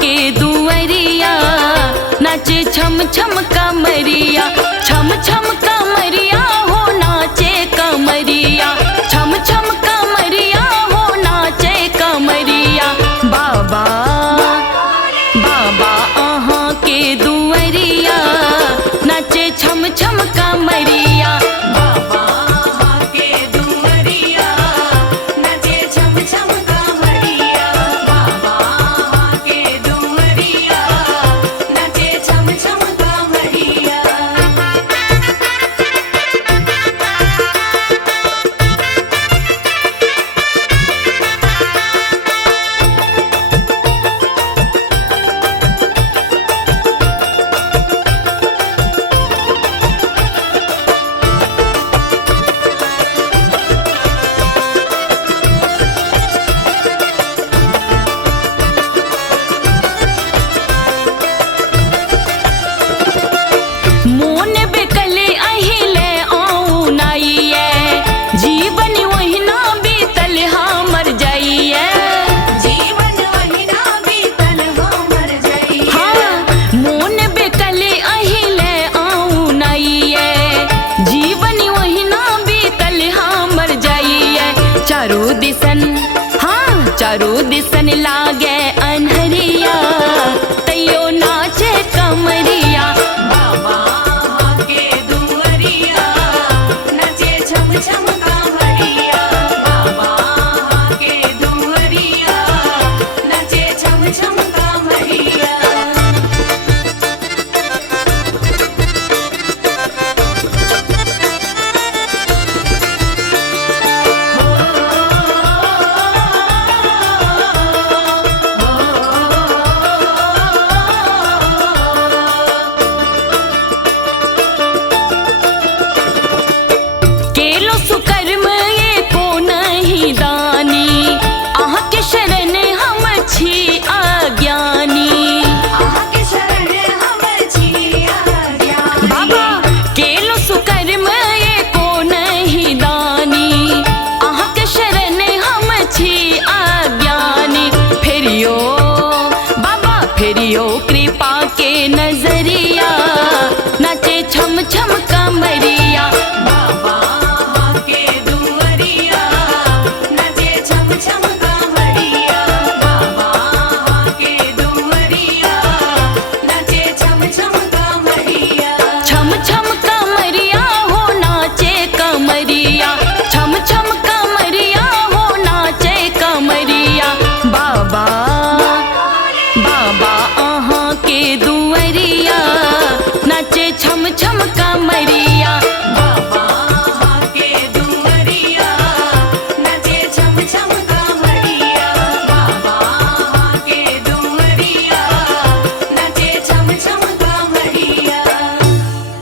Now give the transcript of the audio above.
के दुअरिया नाचे छम छम कमरिया, छम छम कमरिया हो नाचे कमरिया, छम छम कमरिया हो नाचे कमरिया। बाबा बाबा अहाँ के दुअरिया नाचे छम छम कमरिया। बाबा के दुअरिया नाचे छम छम कमरिया, बाबा के दुअरिया नाचे छम छम कमरिया। मोन बेकले अहिले आऊं नाइये, जीवन वहिना बीतल हमर जाइए। जीवन वहिना बीतल हमर जाइए। हाँ मोन बेकले अहिले आऊं नाइये, जीवन वहिना बीतल हमर जाइए। चारों दिसन हाँ चारों दिसन लागे